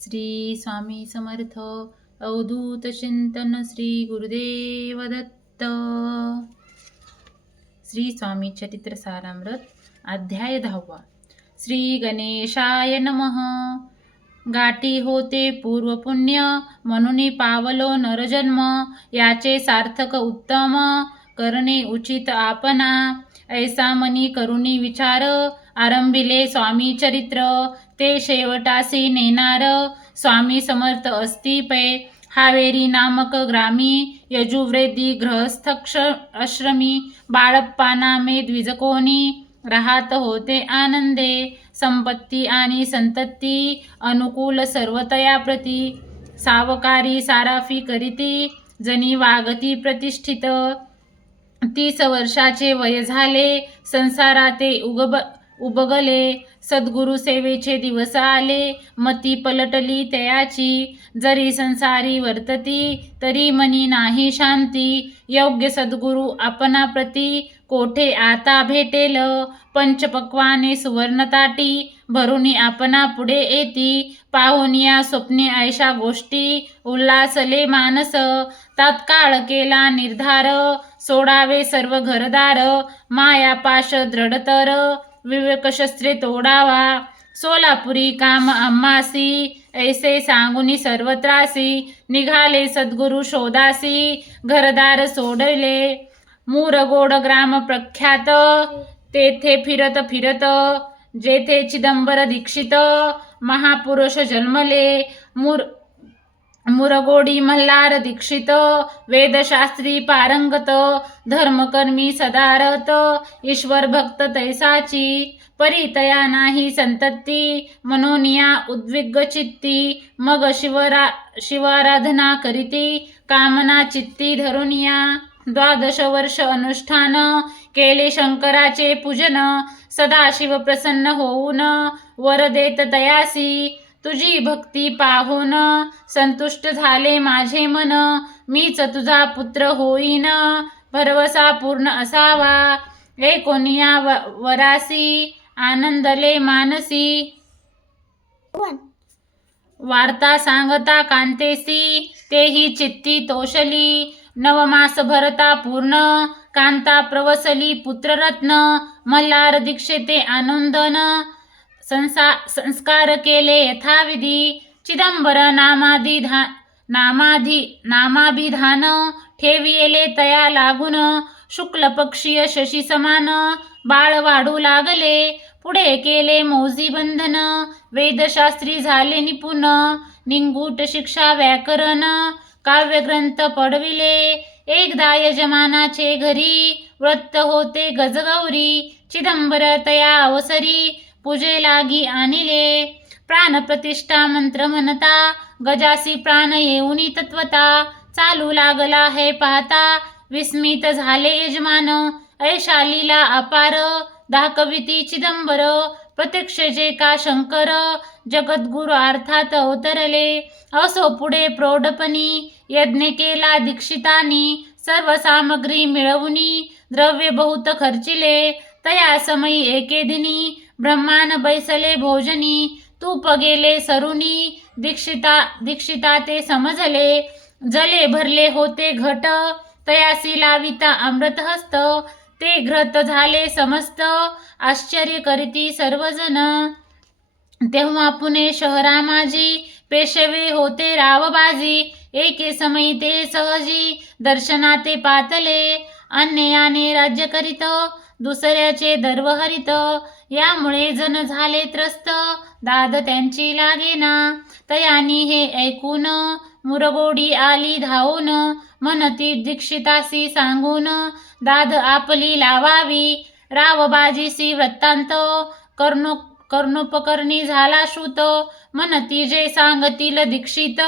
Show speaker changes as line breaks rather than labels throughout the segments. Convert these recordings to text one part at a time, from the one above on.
श्री स्वामी समर्थ अवधूत चिंतन श्री गुरुदेव दत्त. श्री स्वामी चरित्र सारामृत अध्याय दहावा. श्री गणेशाय नमः. गाठी होते पूर्वपुण्य म्हणून पावलो नरजन्म याचे सार्थक उत्तम करणे उचित आपणा. ऐसा मनी करुणी विचार आरंभिले स्वामी चरित्र ते शेवटासी नेणार स्वामी समर्थ असती पै। हावेरी नामक ग्रामी यजुवृद्धी ग्रहस्थक्ष आश्रमी बाळप्पा नामे द्विजकोणी राहत होते आनंदे। संपत्ती आणि संतती अनुकूल सर्वतया प्रती। सावकारी साराफी करीती जनी वागती प्रतिष्ठित। तीस वर्षाचे वय झाले संसाराते उगब उबगले। सद्गुरु सेवेचे दिवस आले मती पलटली तयाची. जरी संसारी वर्तती तरी मनी नाही शांती. योग्य सद्गुरु आपणाप्रती कोठे आता भेटेल? पंचपक्वाने सुवर्णताटी भरुनी आपणा पुढे येती. पाहून या स्वप्ने ऐशा गोष्टी. उल्हासले मानस. तात्काळ केला निर्धार. सोडावे सर्व घरदार. मायापाश दृढतर. विवेकशस्त्रे तोडावा. सोलापुरी काम अम्मासी ऐसे सांगुनी सर्वत्रासी. निघाले सद्गुरु शोधासी घरदार सोडले. मूरगोड ग्राम प्रख्यात तेथे फिरत फिरत जेथे चिदंबर दीक्षित महापुरुष जन्मले. मूर मुरगोडी मल्हार दीक्षित वेदशास्त्री पारंगत धर्मकर्मी सदारत ईश्वर भक्त तैसाची परितया नाही संतती मनोनिया उद्विग्ग चित्ती मग शिवरा शिवाराधना करीती कामना चित्ती धरुनिया द्वादश वर्ष अनुष्ठान केले शंकराचे पूजन सदाशिव प्रसन्न होऊन वर देत तयासी तुझी भक्ती पाहून संतुष्ट झाले माझे मन. मीच तुझा पुत्र होईन. भरवसा पूर्ण असावा. एकोनिया व वरासी? आनंदले मानसी. वार्ता सांगता कांतेसी. तेही चित्ती तोषली नवमास भरता पूर्ण. कांता प्रवसली पुत्ररत्न. मल्हार दीक्षिते आनंदन. संसा संस्कार केले यथाविधी चिदंबर नामाधिधा नामाधि नामाभिधान ठेविले तया लागून शुक्ल पक्षीय शशी समान बाळ वाढू लागले. पुढे केले मौजी बंधन वेदशास्त्री झाले निपुण निंगूट शिक्षा व्याकरण काव्यग्रंथ पडविले एकदा यजमानाचे घरी व्रत होते गजगौरी चिदंबर तया अवसरी पूजे लागी आणिले प्राणप्रतिष्ठा मंत्र म्हणता गजासी प्राण येऊनी तत्वता चालू लागला हे पाहता विस्मित झाले यजमान ऐशालीला अपार दाखविती चिदंबर प्रत्यक्ष जे का शंकर जगद्गुरु अर्थात अवतरले असो पुढे प्रौढपणी यज्ञ केला दीक्षितानी सर्व सामग्री मिळवुनी द्रव्य बहुत खर्चिले तया समयी एके दिनी ब्रह्मान बैसले भोजनी तूप गेले सरुनी दीक्षिता दीक्षिता ते समजले जले भरले होते घट तयासी लाविता अमृत हस्त ते घृत झाले समस्त आश्चर्य करीती सर्वजण तेव्हा पुणे शहरा माझी पेशवे होते रावबाजी एके समयी ते सहजी दर्शनाते पातले अन्यायाने राज्य करीत दुसऱ्याचे दर्व हरित यामुळे जण झाले त्रस्त. दाद त्यांची लागेना. तयानी हे ऐकून मुरगोडी आली धावून. म्हणती दीक्षितासी सांगून दाद आपली लावावी. रावबाजीसी वृत्तांत कर्णो कर्णोपकरणी झाला श्रुत. म्हणती जे सांगतील दीक्षित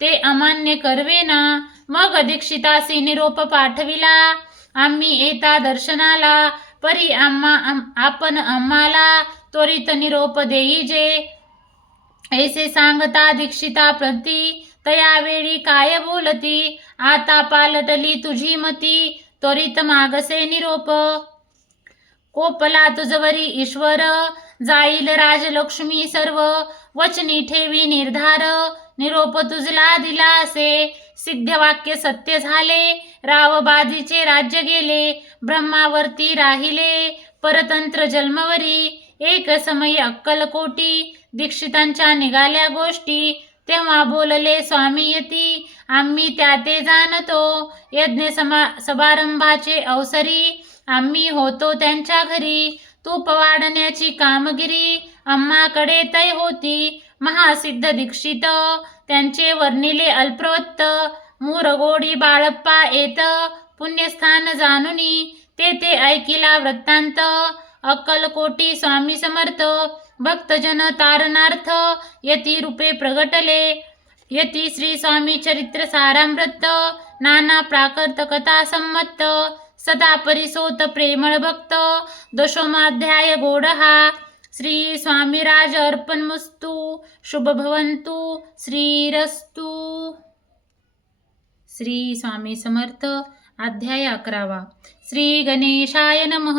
ते अमान्य करवेना. मग दीक्षितासी निरोप पाठविला. आम्ही येता दर्शनाला. परी आम्हा आम- आपण आम्हाला त्वरित निरोप देई जे. ऐसे सांगता दीक्षिता प्रती तयावेळी काय बोलती? आता पालटली तुझी मती त्वरित मागसे निरोप. कोपला तुझवरी ईश्वर जाईल राजलक्ष्मी सर्व. वचनी ठेवी निर्धार निरोप तुझला दिला असे सिद्धवाक्य सत्य झाले रावबाधीचे राज्य गेले ब्रह्मावरती राहिले परतंत्र जन्मवरी. एक समयी अक्कलकोटी दीक्षितांच्या निघाल्या गोष्टी. तेव्हा बोलले स्वामी यती आम्ही त्या ते जाणतो. यज्ञ समा समारंभाचे अवसरी. आम्ही होतो त्यांच्या घरी. तूप वाढण्याची कामगिरी. अम्माकडे तय होती. महासिद्ध दीक्षित. त्यांचे वर्णिले अल्पवत्त. मूरगोडी बाळप्पा येत. पुण्यस्थान जाणुनी तेथे ऐकिला वृत्तांत. अक्कलकोटी स्वामी समर्थ. भक्तजन तारणार्थ यती रूपे प्रगटले. यती श्री स्वामी चरित्र सारामृत. नाना प्राकृत कथा संमत सदा परिसोत प्रेमळ भक्त. दशमाध्याय गोड हा श्री स्वामीराज अर्पणमस्तु शुभ श्रीरस्तु। श्री स्वामी समर्थ अध्याय अकरावा। श्री गणेशाय नमः।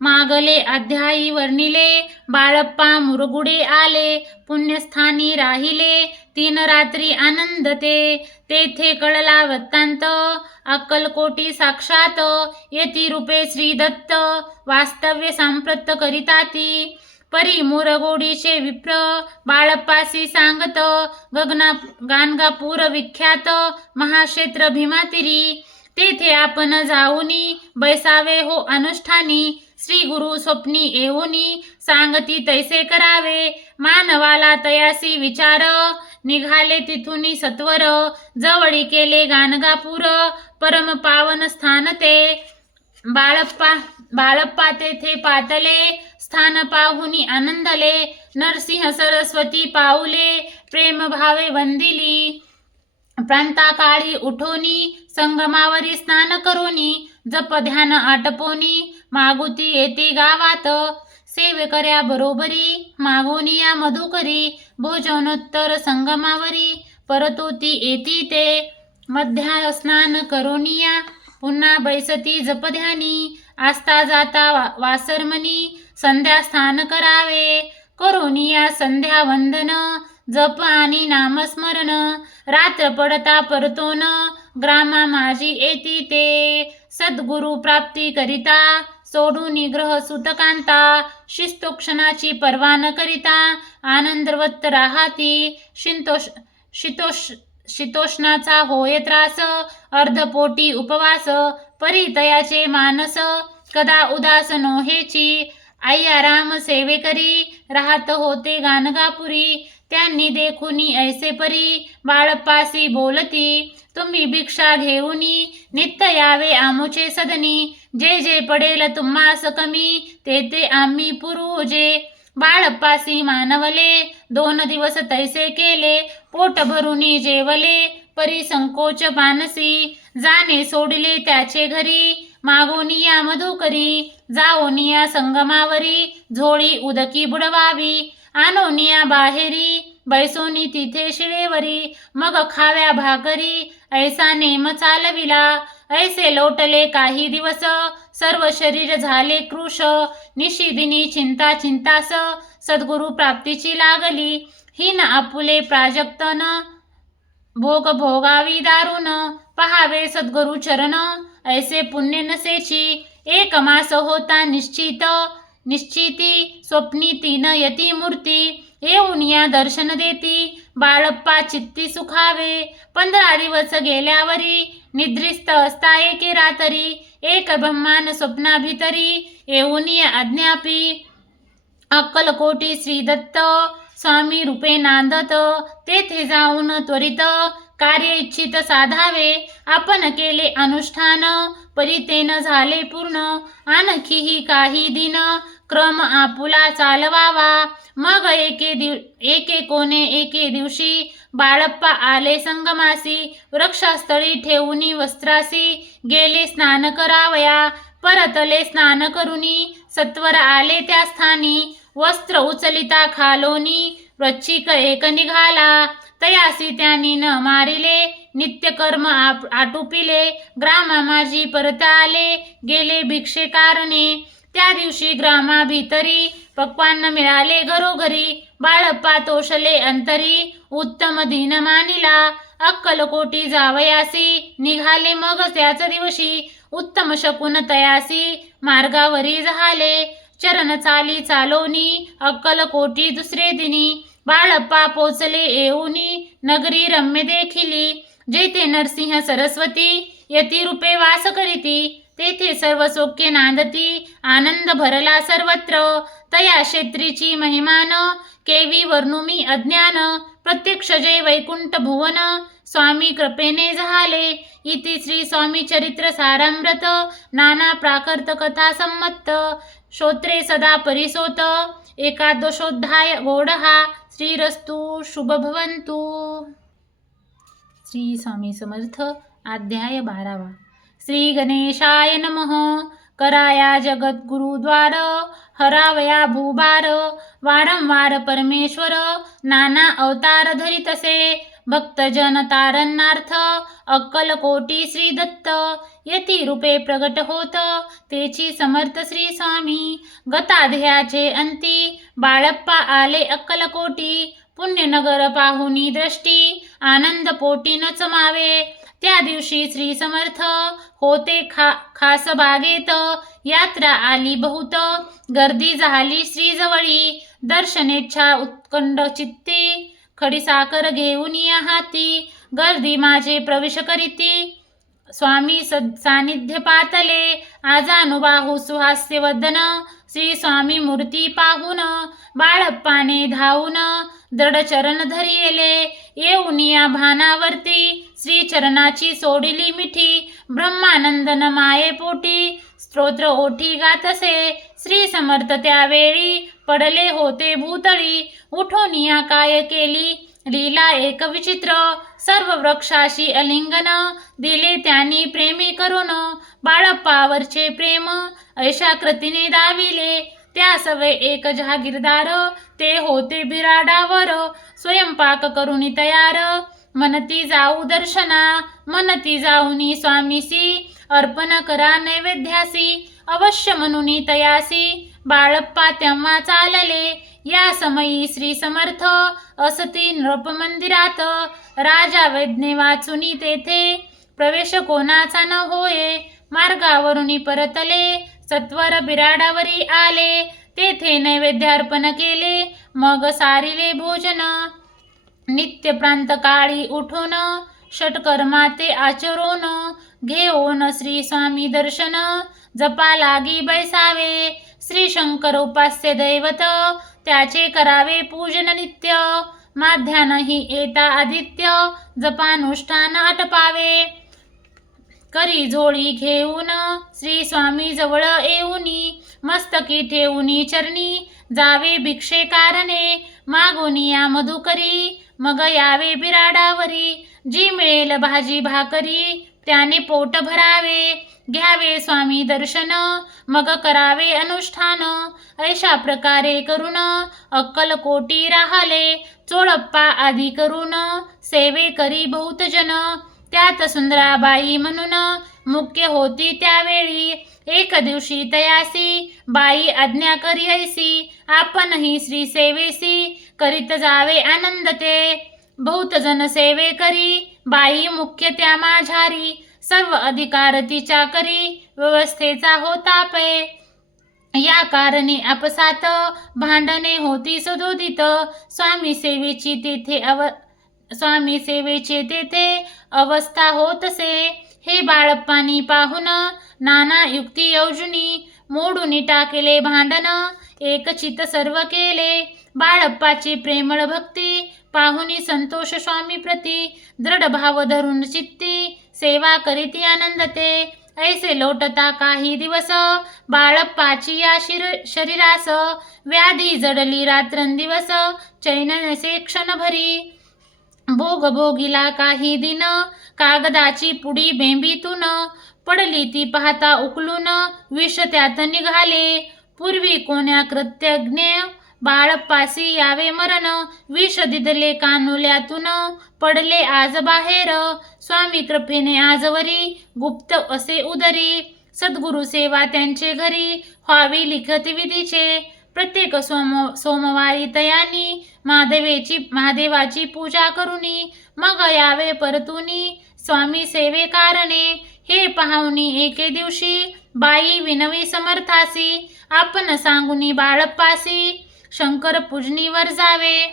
मागले अध्यायी वर्णिले बाळप्पा मुरगुडे आले पुण्यस्थानी राहिले तीन रात्री आनंद ते तेथे कळला वृत्तांत अक्कलकोटी साक्षात येती रूपे श्री दत्त वास्तव्य सांप्रत करिताती परी मुरगोडीचे विप्र बाळप्पासी सांगत गगना गाणगापूर विख्यात महाक्षेत्र भीमातिरी. तेथे आपण जाऊनी बैसावे हो अनुष्ठानी श्री गुरु स्वप्नी येऊनी सांगती तैसे करावे. मानवाला तयासी विचार निघाले तिथुनी सत्वर जवळी केले गाणगापूर परम पावन स्थान ते. बाळप्पा बाळप्पा तेथे पातले स्थान पाहुनी आनंदले नरसिंह सरस्वती पाऊले प्रेम भावे वंदिली. प्रांताकाळी उठोनी संगमावरी स्नान करोनी जप ध्यान आटपोनी मागुती येते गावात. सेवेकऱ्या बरोबरी मागोनिया मधुकरी भोजनोत्तर संगमावरी परतोती येती ते. मध्या स्नान करोनिया पुन्हा बैसती जपध्यानी आस्ता जाता वा वासरमनी संध्या स्थान करावे. करोनिया संध्या वंदन जप आणि नामस्मरण. रात्र पडता परतोन ग्रामा माझी येती ते. सद्गुरु प्राप्ती करिता सोडून निग्रह सुतकांता शिस्तोक्षणाची पर्वा न करिता आनंदवत राहाती. शिंतोष शितोष शीतोष्णाचा होय त्रास अर्धपोटी उपवास. परितयाचे मानस कदा उदास नोहेची. आय्या राम सेवेकरी राहत होते गाणगापुरी. त्यांनी देखुनी ऐसे परी बाळप्पासी बोलती. तुम्ही भिक्षा घेऊनी नित्य यावे आमुचे सदनी. जे जे पडेल तुम्हास कमी ते ते आम्ही पुरुजे. बाळप्पासी मानवले दोन दिवस तैसे केले पोट भरुनी जेवले. परी संकोच मानसी जाणे सोडले त्याचे घरी. मागोनिया मधुकरी जाओनिया संगमावरी झोळी उदकी बुडवावी. आनोनिया बाहेरी बैसोनी तिथे शिळेवरी. मग खाव्या भाकरी ऐसा नेम चालविला. ऐसे लोटले काही दिवस सर्व शरीर झाले कृश निशिदिनी चिंता चिंतास सद्गुरु प्राप्तीची लागली. हिन आपुले प्राजक्तन भोग भोगावी दारुण पहावे सद्गुरु चरण ऐसे पुण्य नसेची एक मास होता निश्चित. निश्चिती स्वप्नी तीन यती मूर्ती येऊन या दर्शन देती. बाळप्पा चित्ती सुखावे पंधरा दिवस गेल्यावरी निद्रिस्त असता एके रात्री एक ब्रह्मान स्वप्नाभितरी येऊन आज्ञापी. अज्ञापी अक्कलकोटी श्री दत्त स्वामी रूपे नांदत तेथे जाऊन त्वरित कार्य इच्छित साधावे. आपण केले अनुष्ठान परितेन झाले पूर्ण. आणखीही काही दिन क्रम आपुला चालवावा. मग एके दिव एके कोणे एके दिवशी बाळप्पा आले संगमासी. वृक्षास्थळी ठेवूनी वस्त्रासी. गेले स्नान करावया. परतले स्नान करुनी. सत्वर आले त्या स्थानी. वस्त्र उचलिता खालोनी वृच्छिक एक निघाला. तयासी त्यांनी न मारिले नित्यकर्म आप आटोपिले. ग्रामा माझी परत आले गेले भिक्षे कारणे. त्या दिवशी ग्रामाभितरी पक्वान्न मिळाले घरोघरी. बाळप्पा तोषले अंतरी उत्तम दिन मानिला. अक्कलकोटी जावयासी निघाले मग त्याच दिवशी. उत्तम शकुन तयासी मार्गावरी झाले. चरण चाली चालोनी अक्कलकोटी दुसरे दिनी बाळप्पा पोचले येऊनी नगरी रम्य देखिली. जेथे नरसिंह सरस्वती यती रूपे वास करीती तेथे सर्व सोके नांदती आनंद भरला सर्वत्र. तया क्षेत्रीची महिमान केवी वर्णुमी अज्ञान प्रत्यक्ष जय वैकुंठ भुवन स्वामी कृपेने झाले. इति श्री स्वामी चरित्र सारामृत नाना प्राकृत कथा संमत्त. श्रोत्रे सदा परिसोत. एकादशोध्याय गोडहा श्रीरस्तु शुभभवंतु श्री स्वामी समर्थ. अध्याय बारावा. श्री गणेशाय नमः. कराया जगद्गुरुद्वार. हरावया भूभार. वारंवार परमेश्वर. नाना अवतार धरितसे. भक्तजन तारणार्थ अक्कलकोटी श्री दत्त. यती रूपे प्रगट होत तेची समर्थ श्री स्वामी. गताध्याचे अंती बाळप्पा आले अक्कलकोटी पुण्यनगर पाहुनी दृष्टी आनंद पोटी न चमावे त्या दिवशी श्री समर्थ होते खा खास बागेत. यात्रा आली बहुत गर्दी झाली श्रीजवळी. दर्शनेच्छा उत्कंड चित्ती. खडीसाकर घेऊन या हाती. गर्दी माझे प्रवेश करीती. स्वामी सद सानिध्य पातले. आजानुबाहू सुहास्य वदन. श्री स्वामी मूर्ती पाहून. बाळप्पाने धावून. दृढ चरण धरिले येऊन या भानावरती. श्री चरणाची सोडिली मिठी. ब्रह्मानंदन माये पोटी. स्तोत्र ओठी गातसे. श्री समर्थ त्यावेळी पडले होते भूतळी. उठोनिया काय केली? लीला एक विचित्र सर्व वृक्षाशी अलिंगन दिले त्यांनी प्रेमी करून. बाळप्पावरचे प्रेम ऐशा कृतीने दाविले. त्या सवय एक जहागीरदार ते होते बिराडावर. स्वयंपाक करून तयार. मनती जाऊ दर्शना मनती जाऊनी स्वामीसी अर्पण करा नैवेद्यासी अवश्य मनुनी तयासी बाळप्पा तेव्हा चालले या समयी श्री समर्थ असती नृप मंदिरात राजा वैज्ञे वाचुनी तेथे प्रवेश कोणाचा न होय मार्गावरून परतले सत्वर बिराडावरी आले तेथे नैवेद्य अर्पण केले मग सारिले भोजन नित्य प्रांत काळी उठून षटकर्माते आचरून घेऊन श्री स्वामी दर्शन जपा लागी बैसावे. श्री शंकर उपास्य दैवत त्याचे करावे पूजन नित्य. माध्यानही येता आदित्य जपानुष्ठान आटपावे. करी झोळी घेऊन श्री स्वामी जवळ येऊनी मस्तकी ठेवूनी चरणी जावे भिक्षे कारणे मागुनिया मधुकरी. मग यावे बिराडावरी. जी मिळेल भाजी भाकरी त्याने पोट भरावे. घ्यावे स्वामी दर्शन मग करावे अनुष्ठान. अशा प्रकारे करून अक्कलकोटी राहले. चोळप्पा आदी करून सेवे करी बहुत जन त्यात सुंदराबाई म्हणून मुख्य होती त्यावेळी. एक दिवशी तयासी बाई आज्ञा करी ऐसी. आपणही श्री सेवेसी. करीत जावे आनंद ते बहुत जन सेवे करी बाई मुख्य त्या माझारी सर्व अधिकार तिच्या करी व्यवस्थेचा होता पे. या कारणे आपसात भांडणे होती सदोदित स्वामी सेवेची तेथे अव स्वामी सेवेचे तेथे अवस्था होतसे. हे बाळप्पानी पाहून नाना युक्ती योजनी मोडून टाकले भांडण एकचित सर्व केले. बाळप्पाची प्रेमळ भक्ती पाहुनी संतोष स्वामी प्रती दृढ भाव धरून चित्ती सेवा करीती आनंदते. ऐसे लोटता काही दिवस बाळप्पाची या शिर शरीरास व्याधी जडली रात्रंदिवस चैन नसे क्षणभरी. भोग भोगिला काही दिन कागदाची पुडी बेंबीतून पडली ती पाहता उकलून विष त्यात निघाले. पूर्वी कोण्या कृत्यज्ञ बाळप्पासी यावे मरण. विष दिदले कानुल्यातून पडले आज बाहेर. स्वामी कृपेने आजवरी गुप्त असे उदरी. सद्गुरु सेवा त्यांचे घरी व्हावी लिखत विधीचे. प्रत्येक सोम सोमवारी तयानी महादेवेची महादेवाची पूजा करुनी. मग यावे परतुनी स्वामी सेवे कारणे हे पाहुनी एके दिवशी बाई विनवी समर्थासी. आपण सांगुनी बाळप्पासी. शंकर पूजनीवर जावे.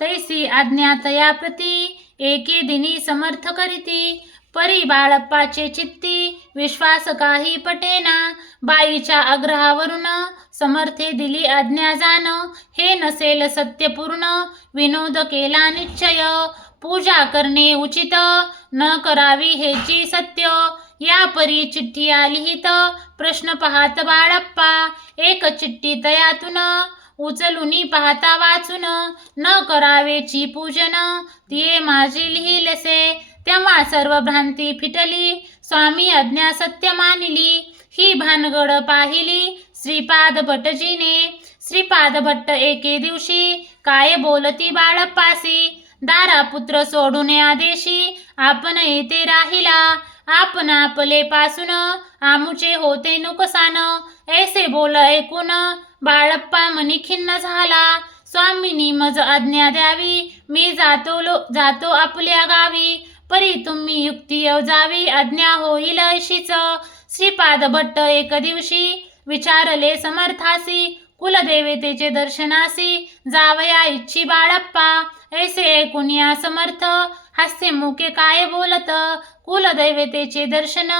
तैसी आज्ञा तया प्रती एके दिनी समर्थ करीती. परी बाळप्पाचे चित्ती विश्वास काही पटेना. बाईच्या आग्रहावरून समर्थे दिली आज्ञा जाण. हे नसेल सत्यपूर्ण विनोद केला निश्चय. पूजा करणे उचित न करावी हेची सत्य. या परी चिठ्ठी लिहित प्रश्न पाहत बाळप्पा एक चिठ्ठी तयातून. उचलुनी पाहता वाचून. न करावेची पूजन. तिये माझी लिहिलसे. तेव्हा सर्व भ्रांती फिटली. स्वामी आज्ञा सत्य मानिली. ही भानगड पाहिली. श्रीपाद भट्टजीने. श्रीपाद भट्ट एके दिवशी काय बोलती बाळप्पासी? दारा पुत्र सोडून आदेशी. आपण येथे राहिला. आपण आपले पासून आमुचे होते नुकसान. ऐसे बोल ऐकून बाळप्पा मनी खिन्न झाला. स्वामीनी मज आज्ञा द्यावी. मी जातो लो जातो आपल्या गावी. परी तुम्ही युक्ती जावी आज्ञा होईल अशीच. श्रीपाद भट्ट एक दिवशी विचारले समर्थासी. कुलदेवतेचे दर्शनासी. जावया इच्छी बाळप्पा. ऐसे ऐकून या समर्थ. हास्य मुके काय बोलत? कुलदैवतेचे दर्शन.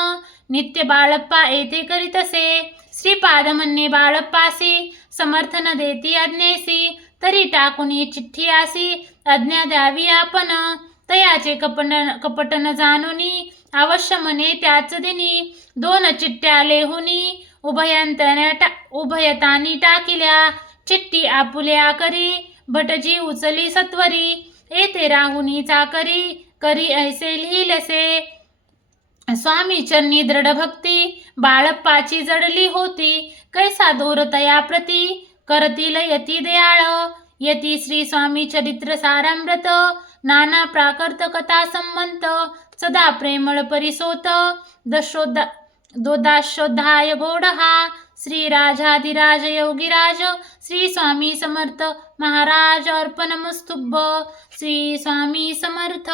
नित्य बाळप्पा येथे करीतसे श्रीपाद म्हणणे बाळप्पासी समर्थन देती आज्ञेसी तरी टाकून चिठ्ठी आसी आज्ञा द्यावी आपण. तयाचे कपट कपटन जाणुनी अवश्य म्हणे त्याच दिनी. दोन चिठ्ठ्या लेहुनी उभयंतऱ्या टा उभयतानी टाकिल्या. चिठ्ठी आपुल्या करी. भटजी उचली सत्वरी. येथे राहुनी चाकरी. करी ऐसे लिहिलसे. स्वामी चरणी दृढ भक्ती बाळप्पाची जडली होती. कैसा दूरतया प्रती करतील यती दयाळ. यती श्री स्वामी चरित्र सारामृत. नाना प्राकृत कथा संमंत. सदा प्रेमळ परिसोत. दशोदा दोदाशोध्याय गोडहा. श्री राजाधिराज योगीराज. श्री स्वामी समर्थ महाराज अर्पण मुस्तुभ श्री स्वामी समर्थ.